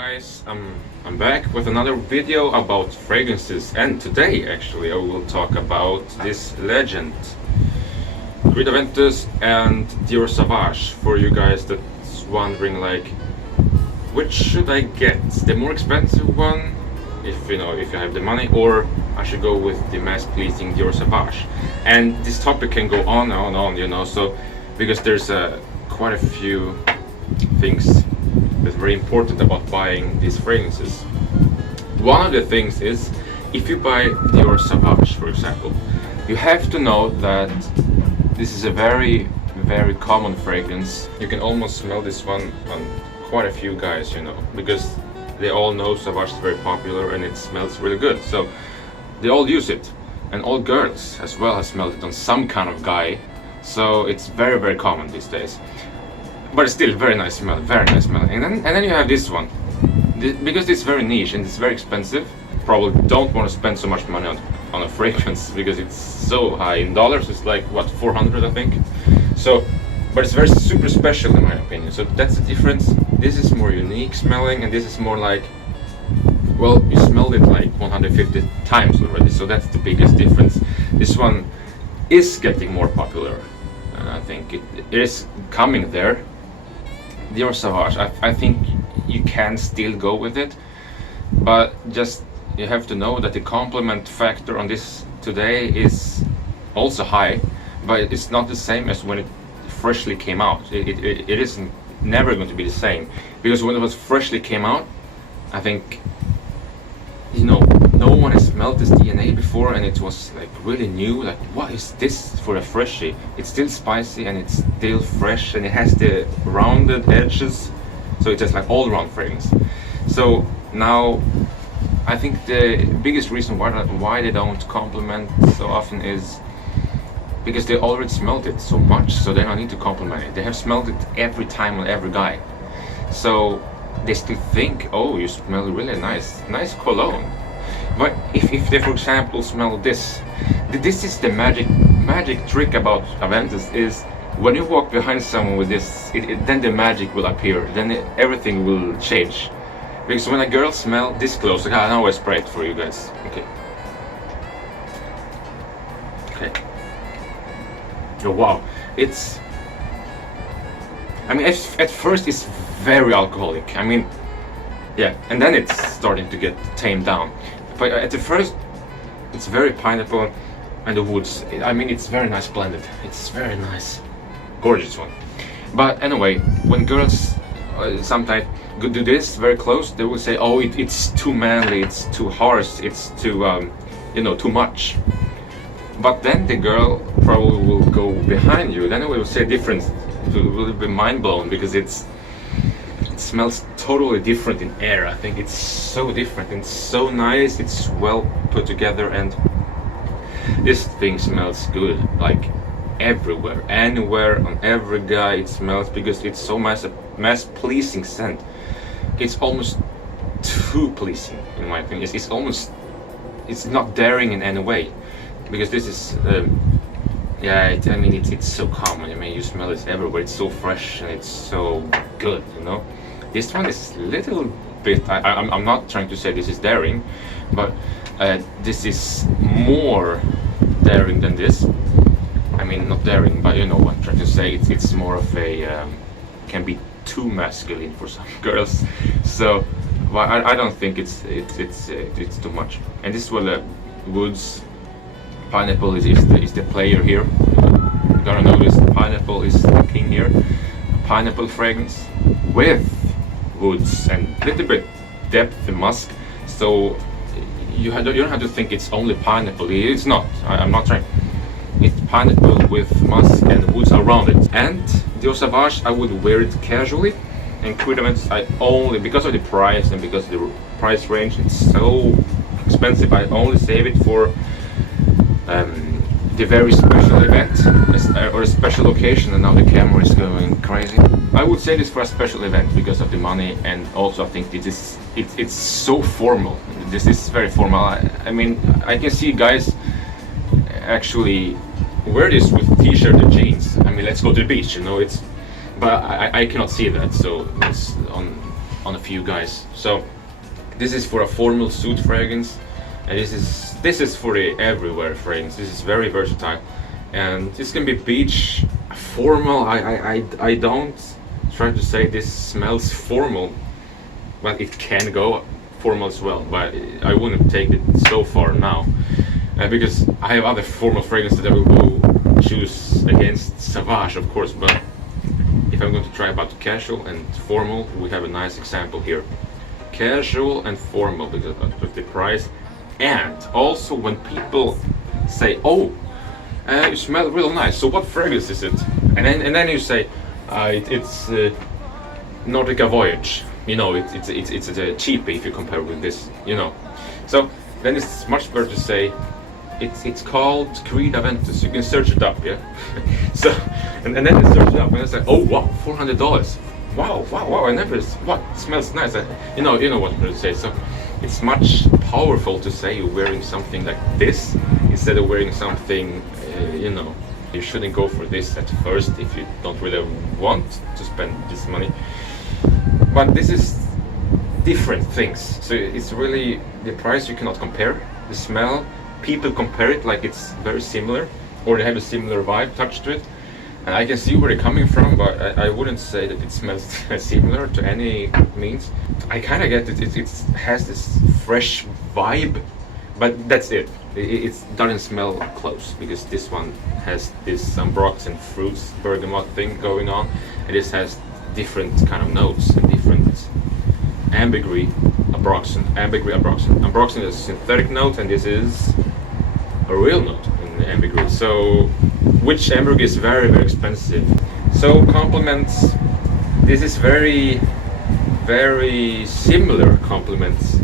guys, I'm back with another video about fragrances, and today actually I will talk about this legend, Aventus and Dior Sauvage. For you guys that's wondering, like, which should I get? The more expensive one, if you have the money, or I should go with the mass-pleasing Dior Sauvage. And this topic can go on and on, so because there's quite a few things that's very important about buying these fragrances. One of the things is, if you buy Dior Sauvage, for example, you have to know that this is a very, very common fragrance. You can almost smell this one on quite a few guys, because they all know Sauvage is very popular and it smells really good. So they all use it, and all girls as well have smelled it on some kind of guy. So it's very, very common these days. But it's still very nice smell, very nice smell. And then you have this one. Because it's very niche and it's very expensive, probably don't want to spend so much money on a fragrance because it's so high. In dollars it's like, what, 400 I think? So, but it's very super special in my opinion. So that's the difference. This is more unique smelling, and this is more like, well, you smelled it like 150 times already. So that's the biggest difference. This one is getting more popular. I think it is coming there. Dior Sauvage, I think you can still go with it, but just you have to know that the compliment factor on this today is also high, but it's not the same as when it freshly came out. It is never going to be the same, because when it was freshly came out, I think no one has smelled this DNA before, and it was like really new. Like, what is this for a freshie? It's still spicy and it's still fresh, and it has the rounded edges, so it's just like all-round fragrance. So now I think the biggest reason why they don't compliment so often is because they already smelled it so much, so they don't need to compliment it. They have smelled it every time on every guy, so they still think, oh, you smell really nice cologne. But if they, for example, smell this is the magic trick about Aventus, is when you walk behind someone with this, then the magic will appear, then everything will change. Because when a girl smells this close, okay, now I spray it for you guys. Okay. Oh wow, at first it's very alcoholic. Yeah, and then it's starting to get tamed down. But at the first, it's very pineapple and the woods. It's very nice blended. It's very nice, gorgeous one. But anyway, when girls sometimes do this very close, they will say, "Oh, it's too manly, it's too harsh, it's too too much." But then the girl probably will go behind you. Then it will say different. It will be mind blown, because it smells totally different in air. I think it's so different and so nice. It's well put together, and this thing smells good, like everywhere, anywhere, on every guy it smells, because it's so mass pleasing scent. It's almost too pleasing in my opinion. It's not daring in any way, because this is it's so common. You smell it everywhere. It's so fresh and it's so good, This one is a little bit, I'm not trying to say this is daring, but this is more daring than this. Not daring, but you know what I'm trying to say. It's more of a, can be too masculine for some girls. So I don't think it's too much. And this one, woods, pineapple is the player here. You gotta notice pineapple is the king here. Pineapple fragrance with woods and a little bit depth and musk, so you don't have to think it's only pineapple. It's not. I'm not trying. It's pineapple with musk and woods around it. And Dior Sauvage, I would wear it casually, and Aventus, I only, because of the price and because of the price range, it's so expensive, I only save it for the very special event or a special occasion. And now the camera is going crazy. I would say this for a special event because of the money, and also I think it's so formal. This is very formal. I can see guys actually wear this with t-shirt and jeans. Let's go to the beach, but I cannot see that. So it's on on a few guys. So this is for a formal suit fragrance, and this is for the everywhere fragrance. This is very versatile, and this can be beach, formal. I don't try to say this smells formal, but it can go formal as well. But I wouldn't take it so far now, because I have other formal fragrances that I will choose against Sauvage, of course. But if I'm going to try about casual and formal, we have a nice example here. Casual and formal because of the price, and also when people say, "Oh, you smell real nice. So what fragrance is it?" And then you say, "It's Nordica Voyage." You know, it's a cheapie if you compare with this. You know, so then it's much better to say it's called Creed Aventus. You can search it up, yeah. So and then you search it up and I say, "Oh wow, $400. Wow, I never, what, smells nice." You know what I'm going to say. So it's much powerful to say you're wearing something like this instead of wearing something, you know, you shouldn't go for this at first if you don't really want to spend this money. But this is different things. So it's really, the price you cannot compare. The smell, people compare it like it's very similar, or they have a similar vibe touch to it. And I can see where they're coming from, but I wouldn't say that it smells similar to any means. I kind of get it. It has this fresh vibe, but that's it. It doesn't smell close, because this one has this ambrox and fruits bergamot thing going on, and this has different kind of notes and different ambergris, ambroxan. Ambroxan is a synthetic note, and this is a real note in the ambergris. So which ambergris is very, very expensive. So compliments, this is very, very similar compliments.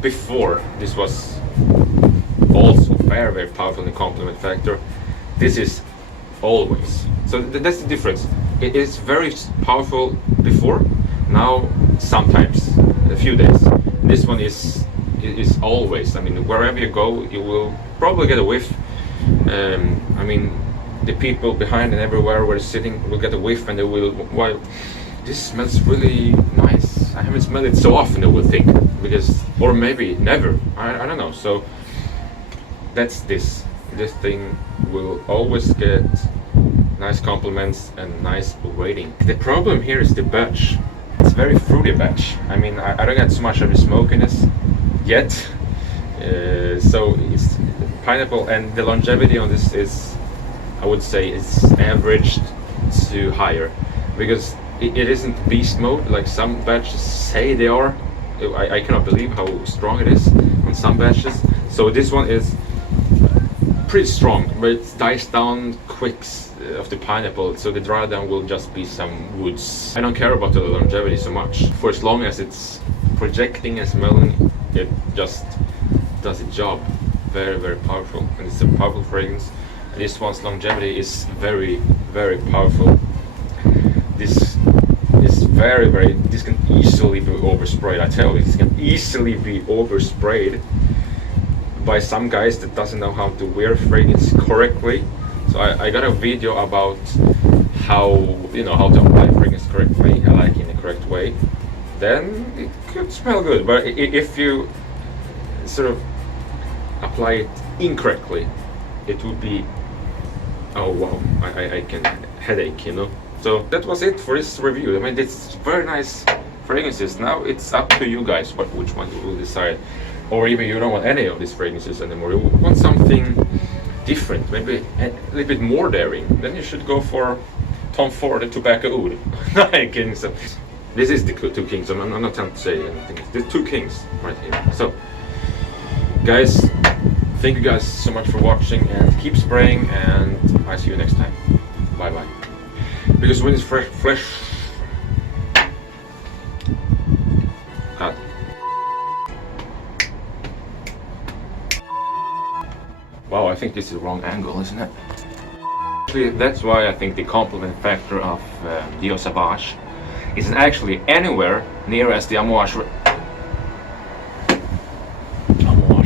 Before, this was also very, very powerful in the compliment factor. This is always. So that's the difference. It is very powerful before, now sometimes, a few days. This one is always. I mean, wherever you go, you will probably get a whiff. I mean, the people behind and everywhere where sitting will get a whiff, and they will, "Wow, this smells really nice. I haven't smelled it so often," they will think, because, or maybe never. I don't know. So that's this. This thing will always get nice compliments and nice rating. The problem here is the batch. It's very fruity batch. I mean, I don't get so much of the smokiness yet. So it's pineapple, and the longevity on this is, I would say, it's averaged to higher, because it isn't beast mode like some batches say they are. I cannot believe how strong it is on some batches. So this one is pretty strong, but it dies down quick of the pineapple, so the dry down will just be some woods. I don't care about the longevity so much. For as long as it's projecting and smelling, it just does its job. Very, very powerful, and it's a powerful fragrance. This one's longevity is very, very powerful. This is very, very, this can easily be oversprayed. I tell you, this can easily be oversprayed by some guys that doesn't know how to wear fragrance correctly. So I got a video about how, you know, how to apply fragrance correctly, like in the correct way. Then it could smell good, but if you sort of apply it incorrectly, it would be, oh wow, I can headache, you know. So that was it for this review. I mean, it's very nice fragrances. Now it's up to you guys which one you will decide, or even you don't want any of these fragrances anymore. You want something different, maybe a little bit more daring. Then you should go for Tom Ford, the Tobacco Oud. No, I'm kidding. So this is the two kings. I'm not trying to say anything. The two kings right here. So guys, thank you guys so much for watching, and keep spraying, and I see you next time. Bye bye. Because when it's fresh. Wow, I think this is the wrong angle, isn't it? Actually, that's why I think the compliment factor of Dior Sauvage isn't actually anywhere near as the Amouage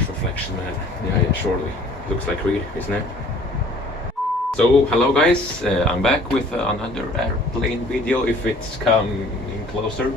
reflection, man. Yeah, surely. Looks like Creed, isn't it? So, hello guys, I'm back with another airplane video, if it's coming closer.